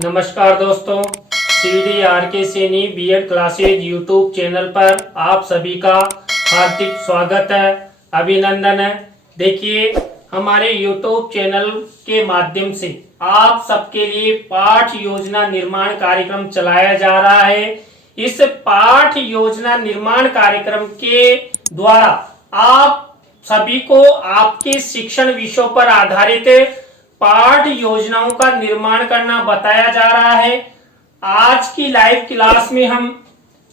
नमस्कार दोस्तों, CDRK Saini BEd classes YouTube channel पर आप सभी का हार्दिक स्वागत है, अभिनंदन है। देखिए, हमारे यूट्यूब चैनल के माध्यम से आप सबके लिए पाठ योजना निर्माण कार्यक्रम चलाया जा रहा है। इस पाठ योजना निर्माण कार्यक्रम के द्वारा आप सभी को आपके शिक्षण विषयों पर आधारित पाठ योजनाओं का निर्माण करना बताया जा रहा है। आज की लाइव क्लास में हम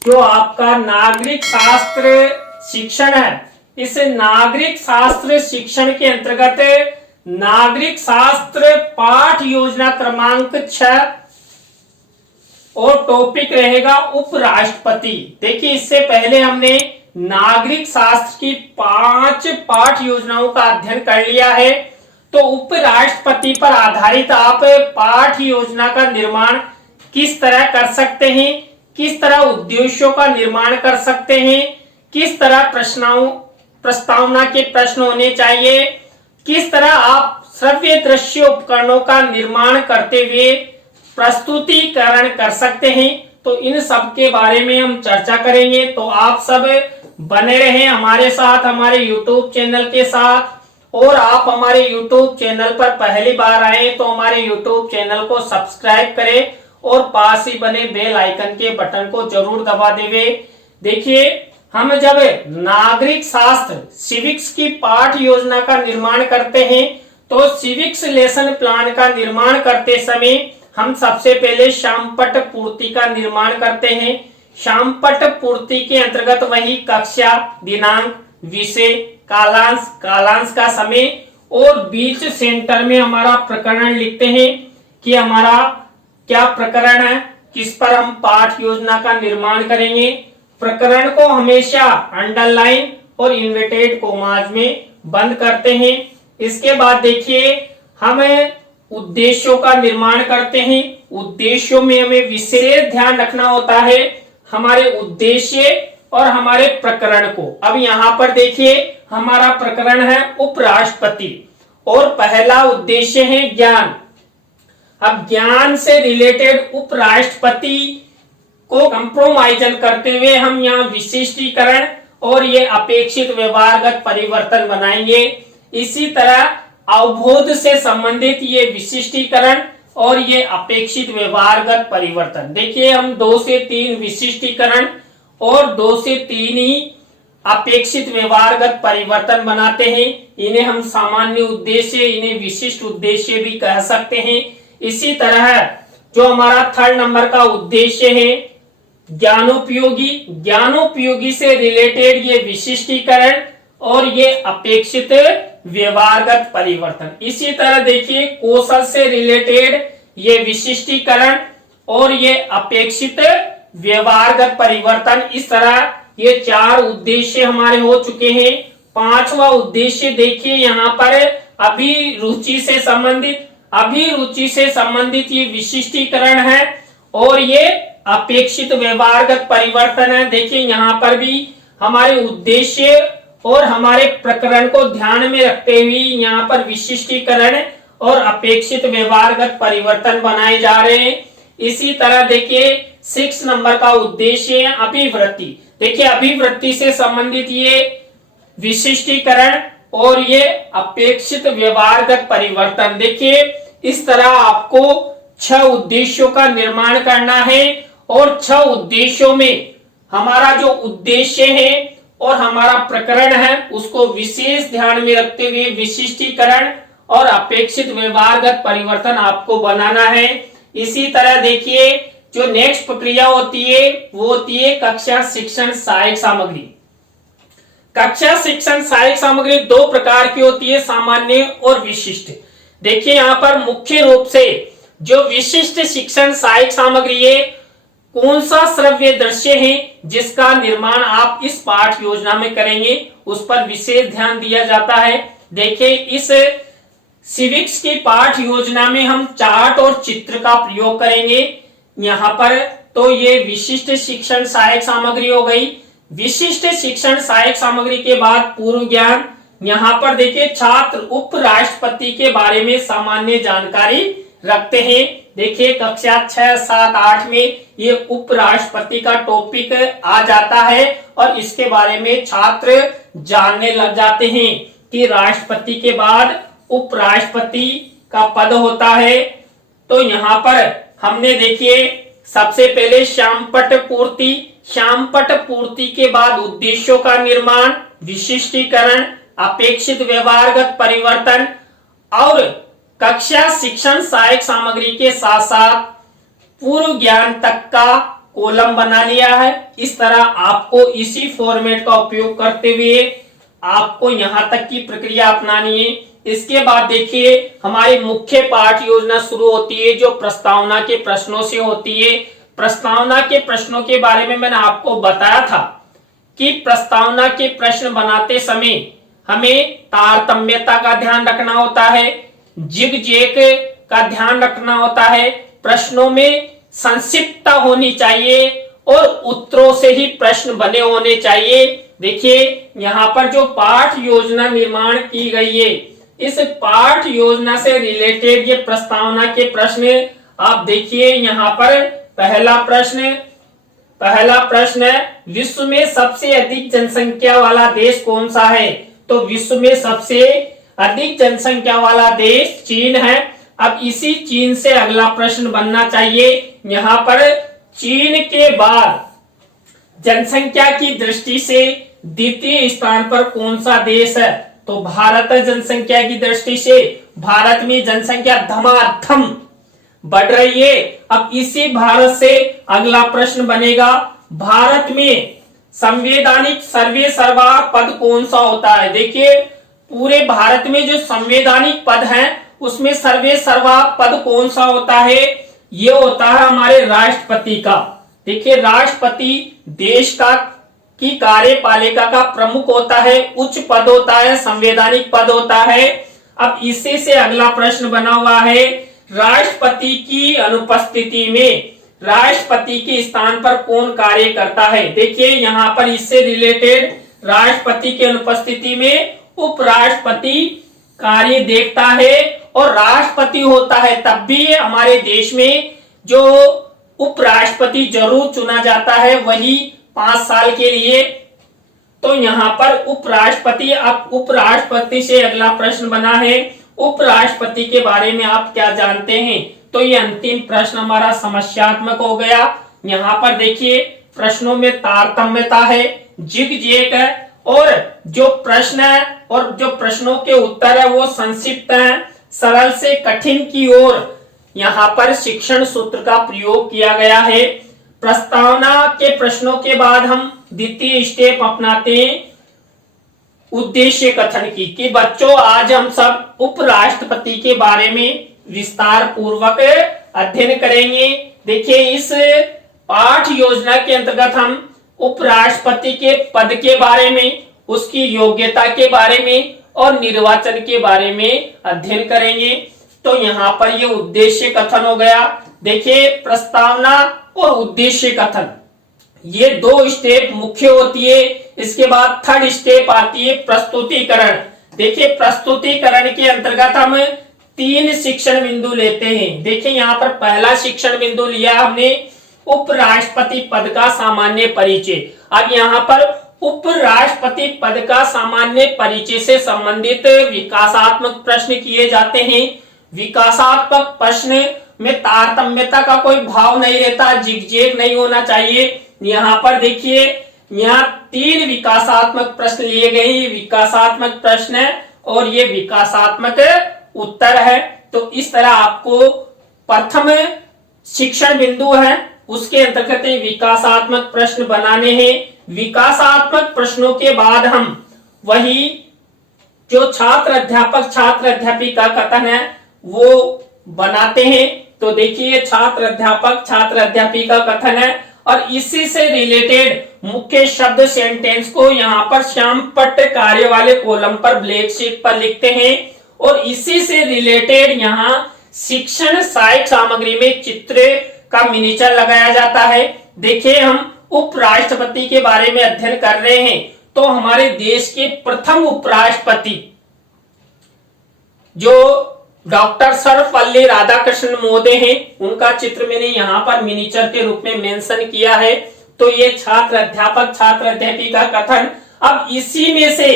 जो आपका नागरिक शास्त्र शिक्षण है, इस नागरिक शास्त्र शिक्षण के अंतर्गत नागरिक शास्त्र पाठ योजना क्रमांक 6 और टॉपिक रहेगा उपराष्ट्रपति। देखिए, इससे पहले हमने नागरिक शास्त्र की 5 पाठ योजनाओं का अध्ययन कर लिया है। तो उपराष्ट्रपति पर आधारित आप पाठ योजना का निर्माण किस तरह कर सकते हैं, किस तरह उद्देश्यों का निर्माण कर सकते हैं, किस तरह प्रस्तावना के प्रश्न होने चाहिए, किस तरह आप श्रव्य दृश्य उपकरणों का निर्माण करते हुए प्रस्तुतिकरण कर सकते हैं। तो इन सब के बारे में हम चर्चा करेंगे। तो आप सब बने रहें हमारे साथ, हमारे YouTube चैनल के साथ। और आप हमारे YouTube चैनल पर पहली बार आए तो हमारे YouTube चैनल को सब्सक्राइब करें और पास ही बने बेल आइकन के बटन को जरूर दबा देवे। देखिए, हम जब नागरिक शास्त्र सिविक्स की पाठ योजना का निर्माण करते हैं तो सिविक्स लेसन प्लान का निर्माण करते समय हम सबसे पहले शामपट पूर्ति का निर्माण करते हैं। शामपट पूर्ति के अंतर्गत वही कक्षा, दिनांक, विषय, कालांश का समय और बीच सेंटर में हमारा प्रकरण लिखते हैं कि हमारा क्या प्रकरण है, किस पर हम पाठ योजना का निर्माण करेंगे। प्रकरण को हमेशा अंडरलाइन और इन्वर्टेड कोमाज में बंद करते हैं। इसके बाद देखिए, हम उद्देश्यों का निर्माण करते हैं। उद्देश्यों में हमें विशेष ध्यान रखना होता है हमारे उद्देश्य और हमारे प्रकरण को। अब यहाँ पर देखिए, हमारा प्रकरण है उपराष्ट्रपति और पहला उद्देश्य है ज्ञान। अब ज्ञान से रिलेटेड उपराष्ट्रपति को कंप्रोमाइजन करते हुए हम यहाँ विशिष्टीकरण और ये अपेक्षित व्यवहारगत परिवर्तन बनाएंगे। इसी तरह अवबोध से संबंधित ये विशिष्टीकरण और ये अपेक्षित व्यवहारगत परिवर्तन। देखिए, हम 2 से 3 विशिष्टीकरण और 2 से 3 ही अपेक्षित व्यवहारगत परिवर्तन बनाते हैं। इन्हें हम सामान्य उद्देश्य, इन्हें विशिष्ट उद्देश्य भी कह सकते हैं। इसी तरह जो हमारा 3rd नंबर का उद्देश्य है ज्ञानोपयोगी, ज्ञानोपयोगी से रिलेटेड ये विशिष्टीकरण और ये अपेक्षित व्यवहारगत परिवर्तन। इसी तरह देखिए, कौशल से रिलेटेड ये विशिष्टीकरण और ये अपेक्षित व्यवहारगत परिवर्तन। इस तरह ये 4 उद्देश्य हमारे हो चुके हैं। 5वां उद्देश्य देखिए, यहाँ पर अभिरुचि से संबंधित ये विशिष्टीकरण है और ये अपेक्षित व्यवहारगत परिवर्तन है। देखिए, यहाँ पर भी हमारे उद्देश्य और हमारे प्रकरण को ध्यान में रखते हुए यहाँ पर विशिष्टीकरण और अपेक्षित व्यवहारगत परिवर्तन बनाए जा रहे हैं। इसी तरह देखिए, 6 नंबर का उद्देश्य है अभिवृत्ति। देखिए, अभिवृत्ति से संबंधित ये विशिष्टीकरण और ये अपेक्षित व्यवहारगत परिवर्तन। देखिए, इस तरह आपको 6 उद्देश्यों का निर्माण करना है और 6 उद्देश्यों में हमारा जो उद्देश्य है और हमारा प्रकरण है उसको विशेष ध्यान में रखते हुए विशिष्टीकरण और अपेक्षित व्यवहारगत परिवर्तन आपको बनाना है। इसी तरह देखिए, जो नेक्स्ट प्रक्रिया होती है वो होती है कक्षा शिक्षण सहायक सामग्री। कक्षा शिक्षण सहायक सामग्री 2 प्रकार की होती है, सामान्य और विशिष्ट। देखिए, यहाँ पर मुख्य रूप से जो विशिष्ट शिक्षण सहायक सामग्री है, कौन सा श्रव्य दृश्य है जिसका निर्माण आप इस पाठ योजना में करेंगे, उस पर विशेष ध्यान दिया जाता है। देखिए, इस सिविक्स की पाठ योजना में हम चार्ट और चित्र का प्रयोग करेंगे यहाँ पर। तो ये विशिष्ट शिक्षण सहायक सामग्री हो गई। विशिष्ट शिक्षण सहायक सामग्री के बाद पूर्व ज्ञान। यहाँ पर देखिए, छात्र उपराष्ट्रपति के बारे में सामान्य जानकारी रखते हैं। देखिए कक्षा 6, 7, 8 में ये उपराष्ट्रपति का टॉपिक आ जाता है और इसके बारे में छात्र जानने लग जाते हैं कि राष्ट्रपति के बाद उपराष्ट्रपति का पद होता है। तो यहाँ पर हमने देखिए सबसे पहले श्यामपट्ट पूर्ति, श्यामपट्ट पूर्ति के बाद उद्देश्यों का निर्माण, विशिष्टीकरण, अपेक्षित व्यवहारगत परिवर्तन और कक्षा शिक्षण सहायक सामग्री के साथ साथ पूर्व ज्ञान तक का कॉलम बना लिया है। इस तरह आपको इसी फॉर्मेट का उपयोग करते हुए आपको यहां तक की प्रक्रिया अपनानी है। इसके बाद देखिए हमारी मुख्य पाठ योजना शुरू होती है जो प्रस्तावना के प्रश्नों से होती है। प्रस्तावना के प्रश्नों के बारे में मैंने आपको बताया था कि प्रस्तावना के प्रश्न बनाते समय हमें तारतम्यता का ध्यान रखना होता है, जिग-जैग का ध्यान रखना होता है, प्रश्नों में संक्षिप्तता होनी चाहिए और उत्तरों से ही प्रश्न बने होने चाहिए। देखिए यहाँ पर जो पाठ योजना निर्माण की गई है, इस पाठ योजना से रिलेटेड ये प्रस्तावना के प्रश्न आप देखिए। यहाँ पर पहला प्रश्न है, विश्व में सबसे अधिक जनसंख्या वाला देश कौन सा है? तो विश्व में सबसे अधिक जनसंख्या वाला देश चीन है। अब इसी चीन से अगला प्रश्न बनना चाहिए। यहाँ पर चीन के बाद जनसंख्या की दृष्टि से द्वितीय स्थान पर कौन सा देश है? तो भारत है। जनसंख्या की दृष्टि से भारत में जनसंख्या धमाधम बढ़ रही है। अब इसी भारत से अगला प्रश्न बनेगा, भारत में संवैधानिक सर्वे सर्वा पद कौन सा होता है? देखिए पूरे भारत में जो संवैधानिक पद है उसमें सर्वे सर्वा पद कौन सा होता है? ये होता है हमारे राष्ट्रपति का। देखिए राष्ट्रपति देश का की कार्यपालिका का प्रमुख होता है, उच्च पद होता है, संवैधानिक पद होता है। अब इसी से अगला प्रश्न बना हुआ है, राष्ट्रपति की अनुपस्थिति में राष्ट्रपति के स्थान पर कौन कार्य करता है? देखिए यहाँ पर इससे रिलेटेड राष्ट्रपति की अनुपस्थिति में उपराष्ट्रपति कार्य देखता है और राष्ट्रपति होता है। तब भी हमारे देश में जो उपराष्ट्रपति जरूर चुना जाता है, वही 5 साल के लिए। तो यहाँ पर उपराष्ट्रपति, अब उपराष्ट्रपति से अगला प्रश्न बना है, उपराष्ट्रपति के बारे में आप क्या जानते हैं? तो ये अंतिम प्रश्न हमारा समस्यात्मक हो गया। यहाँ पर देखिए प्रश्नों में तारतम्यता है, जिग-जैग है और जो प्रश्न है और जो प्रश्नों के उत्तर है वो संक्षिप्त है, सरल से कठिन की ओर यहाँ पर शिक्षण सूत्र का प्रयोग किया गया है। प्रस्तावना के प्रश्नों के बाद हम द्वितीय स्टेप अपनाते हैं उद्देश्य कथन की, कि बच्चों आज हम सब उपराष्ट्रपति के बारे में विस्तार पूर्वक अध्ययन करेंगे। देखिए इस पाठ योजना के अंतर्गत हम उपराष्ट्रपति के पद के बारे में, उसकी योग्यता के बारे में और निर्वाचन के बारे में अध्ययन करेंगे। तो यहाँ पर ये उद्देश्य कथन हो गया। देखिए प्रस्तावना और उद्देश्य कथन ये 2 स्टेप मुख्य होती है। इसके बाद थर्ड स्टेप आती है प्रस्तुतिकरण। देखिए प्रस्तुतिकरण के अंतर्गत हम 3 शिक्षण बिंदु लेते हैं। देखिए यहाँ पर पहला शिक्षण बिंदु लिया हमने उपराष्ट्रपति पद का सामान्य परिचय। अब यहाँ पर उपराष्ट्रपति पद का सामान्य परिचय से संबंधित विकासात्मक प्रश्न किए जाते हैं। विकासात्मक प्रश्न में तारतम्यता का कोई भाव नहीं रहता, जिग-जैग नहीं होना चाहिए। यहाँ पर देखिए यहाँ 3 विकासात्मक प्रश्न लिए गए हैं। विकासात्मक प्रश्न है और ये विकासात्मक उत्तर है। तो इस तरह आपको प्रथम शिक्षण बिंदु है उसके अंतर्गत विकासात्मक प्रश्न बनाने हैं। विकासात्मक प्रश्नों के बाद हम वही जो छात्र अध्यापिका कथन है वो बनाते हैं। तो देखिए छात्र अध्यापिका कथन है और इसी से रिलेटेड मुख्य शब्द सेंटेंस को यहाँ पर श्यामपट्ट कार्य वाले कॉलम पर ब्लैक शीट पर लिखते हैं और इसी से रिलेटेड यहाँ शिक्षण सहायक सामग्री में चित्र का मिनिएचर लगाया जाता है। देखिए हम उपराष्ट्रपति के बारे में अध्ययन कर रहे हैं, तो हमारे देश के प्रथम उपराष्ट्रपति जो डॉक्टर सर्वपल्ली राधाकृष्णन महोदय हैं, उनका चित्र मैंने यहाँ पर मिनिएचर के रूप में मेंशन किया है। तो ये छात्र अध्यापक छात्र अध्यापिका कथन। अब इसी में से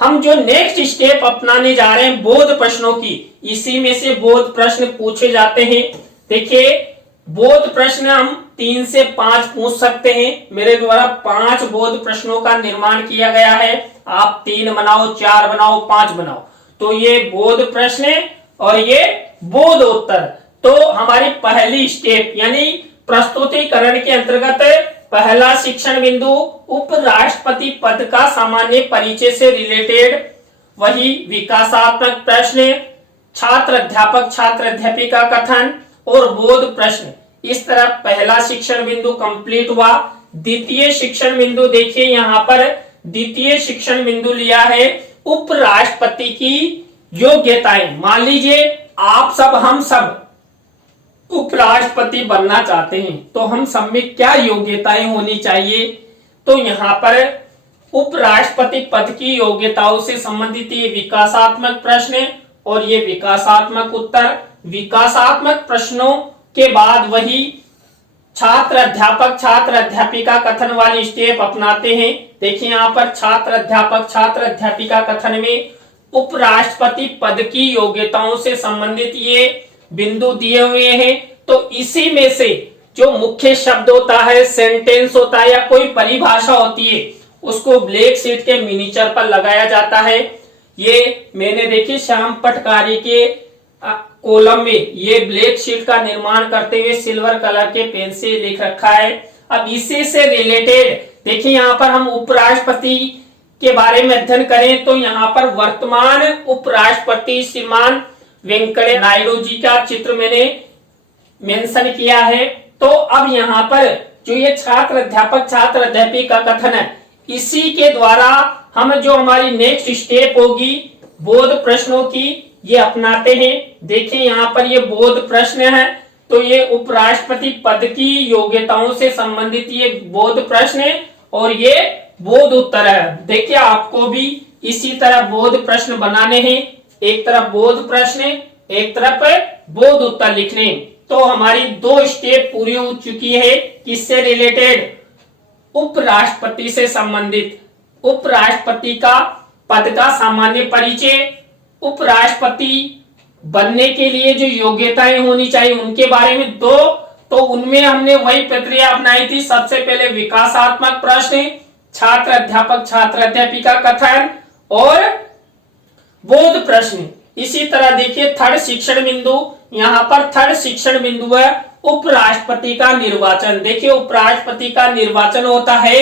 हम जो नेक्स्ट स्टेप अपनाने जा रहे हैं बोध प्रश्नों की, इसी में से बोध प्रश्न पूछे जाते हैं। देखिए बोध प्रश्न हम 3 से 5 पूछ सकते हैं। मेरे द्वारा 5 बोध प्रश्नों का निर्माण किया गया है। आप 3 बनाओ, 4 बनाओ, 5 बनाओ। तो ये बोध प्रश्न और ये बोध उत्तर। तो हमारी पहली स्टेप यानी प्रस्तुतिकरण के अंतर्गत पहला शिक्षण बिंदु उपराष्ट्रपति पद का सामान्य परिचय से रिलेटेड, वही विकासात्मक प्रश्न, छात्र अध्यापक छात्र अध्यापिका कथन और बोध प्रश्न। इस तरह पहला शिक्षण बिंदु कंप्लीट हुआ। द्वितीय शिक्षण बिंदु देखिए यहाँ पर द्वितीय शिक्षण बिंदु लिया है उपराष्ट्रपति की योग्यताएं। मान लीजिए आप सब हम सब उपराष्ट्रपति बनना चाहते हैं, तो हम सब में क्या योग्यताएं होनी चाहिए। तो यहाँ पर उपराष्ट्रपति पद की योग्यताओं से संबंधित ये विकासात्मक प्रश्न और ये विकासात्मक उत्तर। विकासात्मक प्रश्नों के बाद वही छात्र अध्यापक छात्र अध्यापिका कथन वाली स्टेप अपनाते हैं। देखिए यहाँ पर छात्र अध्यापक छात्र अध्यापिका कथन में उपराष्ट्रपति पद की योग्यताओं से संबंधित ये बिंदु दिए हुए हैं। तो इसी में से जो मुख्य शब्द होता है, सेंटेंस होता है या कोई परिभाषा होती है, उसको ब्लैक शीट के मिनिएचर पर लगाया जाता है। ये मैंने देखिए श्याम पटकारी के कॉलम में ये ब्लैक शीट का निर्माण करते हुए सिल्वर कलर के पेन से लिख रखा है। अब इसी से रिलेटेड देखिए यहाँ पर हम उपराष्ट्रपति के बारे में अध्ययन करें तो यहाँ पर वर्तमान उपराष्ट्रपति श्रीमान वेंकैया नायडू जी का चित्र मैंने मेंशन किया है। तो अब यहाँ पर जो ये छात्र अध्यापक छात्र अध्यापिका कथन है, इसी के द्वारा हम जो हमारी नेक्स्ट स्टेप होगी बोध प्रश्नों की ये अपनाते हैं। देखिए यहाँ पर ये बोध प्रश्न है, तो ये उपराष्ट्रपति पद की योग्यताओं से संबंधित ये बोध प्रश्न है और ये बोध उत्तर है। देखिए आपको भी इसी तरह बोध प्रश्न बनाने हैं, एक तरफ बोध प्रश्न एक तरफ बोध उत्तर लिखने। तो हमारी 2 स्टेप पूरी हो चुकी है। किससे रिलेटेड? उपराष्ट्रपति से संबंधित। उपराष्ट्रपति का पद का सामान्य परिचय, उपराष्ट्रपति बनने के लिए जो योग्यताएं होनी चाहिए उनके बारे में 2। तो उनमें हमने वही प्रक्रिया अपनाई थी। सबसे पहले विकासात्मक प्रश्न, छात्र अध्यापक छात्र अध्यापिका कथन और बोध प्रश्न। इसी तरह देखिए थर्ड शिक्षण बिंदु, यहाँ पर थर्ड शिक्षण बिंदु है उपराष्ट्रपति का निर्वाचन। देखिए उपराष्ट्रपति का निर्वाचन होता है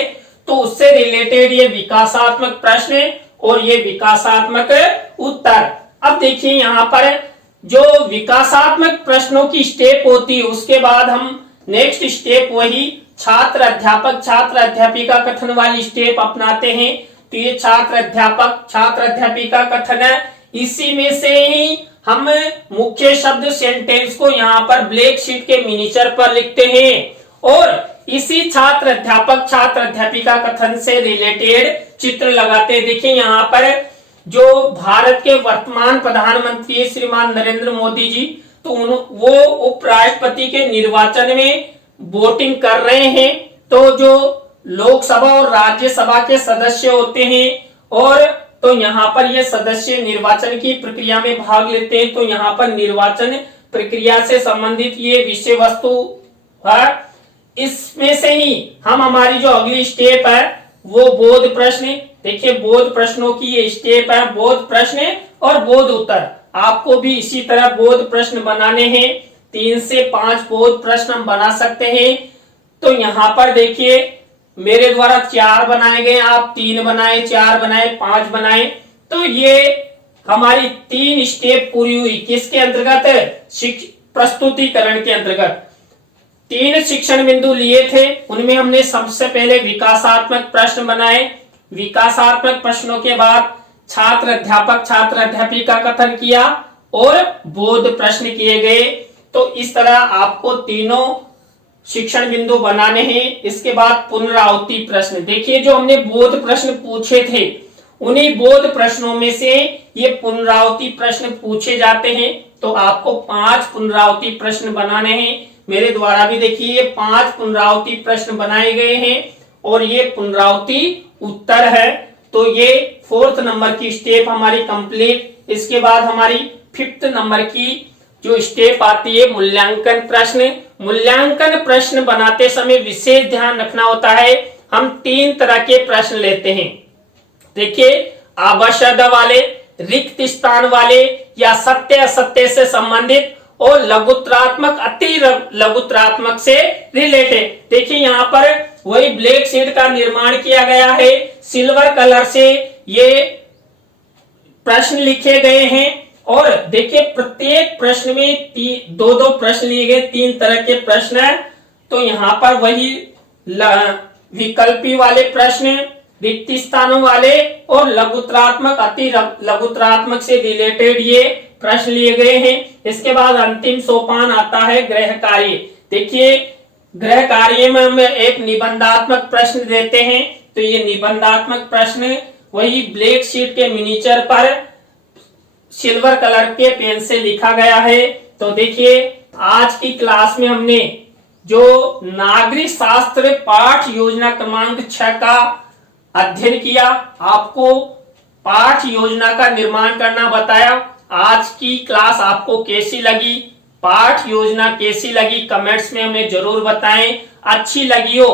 तो उससे रिलेटेड ये विकासात्मक प्रश्न और ये विकासात्मक उत्तर। अब देखिए यहाँ पर जो विकासात्मक प्रश्नों की स्टेप होती है उसके बाद हम नेक्स्ट स्टेप वही छात्र अध्यापक छात्र अध्यापिका कथन वाली स्टेप अपनाते हैं। तो ये छात्र अध्यापक छात्र अध्यापिका कथन है, इसी में से ही हम मुख्य शब्द सेंटेंस को यहाँ पर ब्लैक शीट के मिनिएचर पर लिखते हैं और इसी छात्र अध्यापक छात्र अध्यापिका कथन से रिलेटेड चित्र लगाते हैं। देखिए यहाँ पर जो भारत के वर्तमान प्रधानमंत्री श्रीमान नरेंद्र मोदी जी, तो वो उपराष्ट्रपति के निर्वाचन में वोटिंग कर रहे हैं। तो जो लोकसभा और राज्यसभा के सदस्य होते हैं और तो यहाँ पर ये सदस्य निर्वाचन की प्रक्रिया में भाग लेते हैं। तो यहाँ पर निर्वाचन प्रक्रिया से संबंधित ये विषय वस्तु है। इसमें से ही हम हमारी जो अगली स्टेप है वो बोध प्रश्न। देखिए बोध प्रश्नों की ये स्टेप है, बोध प्रश्न और बोध उत्तर। आपको भी इसी तरह बोध प्रश्न बनाने हैं, 3 से 5 बोध प्रश्न हम बना सकते हैं। तो यहाँ पर देखिए मेरे द्वारा 4 बनाए गए, आप 3 बनाए, 4 बनाए, 5 बनाए। तो ये हमारी 3 स्टेप पूरी हुई। किसके अंतर्गत? प्रस्तुतिकरण के अंतर्गत 3 शिक्षण बिंदु लिए थे, उनमें हमने सबसे पहले विकासात्मक प्रश्न बनाए। विकासात्मक प्रश्नों के बाद छात्र अध्यापक छात्र अध्यापिका कथन किया और बोध प्रश्न किए गए। तो इस तरह आपको तीनों शिक्षण बिंदु बनाने हैं। इसके बाद पुनरावृत्ति प्रश्न। देखिए जो हमने बोध प्रश्न पूछे थे उन्हीं बोध प्रश्नों में से ये पुनरावृत्ति प्रश्न पूछे जाते हैं। तो आपको 5 पुनरावृत्ति प्रश्न बनाने हैं। मेरे द्वारा भी देखिए ये 5 पुनरावृत्ति प्रश्न बनाए गए हैं और ये पुनरावृत्ति उत्तर है। तो ये 4th नंबर की स्टेप हमारी कंप्लीट। इसके बाद हमारी 5th नंबर की जो स्टेप आती है मूल्यांकन प्रश्न। मूल्यांकन प्रश्न बनाते समय विशेष ध्यान रखना होता है। हम 3 तरह के प्रश्न लेते हैं। देखिए, आवश्यक वाले, रिक्त स्थान वाले या सत्य असत्य से संबंधित और लघुत्रात्मक अति लघुत्रात्मक से रिलेटेड। देखिए यहाँ पर वही ब्लैक शीट का निर्माण किया गया है। सिल्वर कलर से ये प्रश्न लिखे गए हैं और देखिए प्रत्येक प्रश्न में 2-2 प्रश्न लिए गए, 3 तरह के प्रश्न है। तो यहाँ पर वही विकल्पी वाले प्रश्न, रिक्त स्थानों वाले और लघुत्रात्मक अति लघुत्रात्मक से रिलेटेड ये प्रश्न लिए गए हैं। इसके बाद अंतिम सोपान आता है गृह कार्य। देखिए गृह कार्य में हम एक निबंधात्मक प्रश्न देते हैं। तो ये निबंधात्मक प्रश्न वही ब्लैक शीट के मिनीचर पर सिल्वर कलर के पेन से लिखा गया है। तो देखिए आज की क्लास में हमने जो नागरिक शास्त्र पाठ योजना क्रमांक 6 का अध्ययन किया, आपको पाठ योजना का निर्माण करना बताया। आज की क्लास आपको कैसी लगी, पाठ योजना कैसी लगी, कमेंट्स में हमें जरूर बताएं। अच्छी लगी हो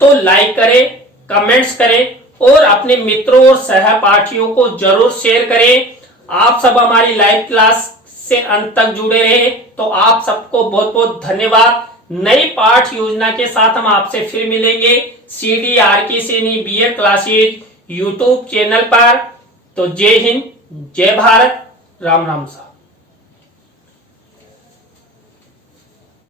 तो लाइक करें, कमेंट्स करें और अपने मित्रों और सहपाठियों को जरूर शेयर करें। आप सब हमारी लाइव क्लास से अंत तक जुड़े रहे तो आप सबको बहुत बहुत धन्यवाद। नई पाठ योजना के साथ हम आपसे फिर मिलेंगे CDRK Saini BEd classes YouTube channel पर। तो जय हिंद, जय भारत, राम राम साहब।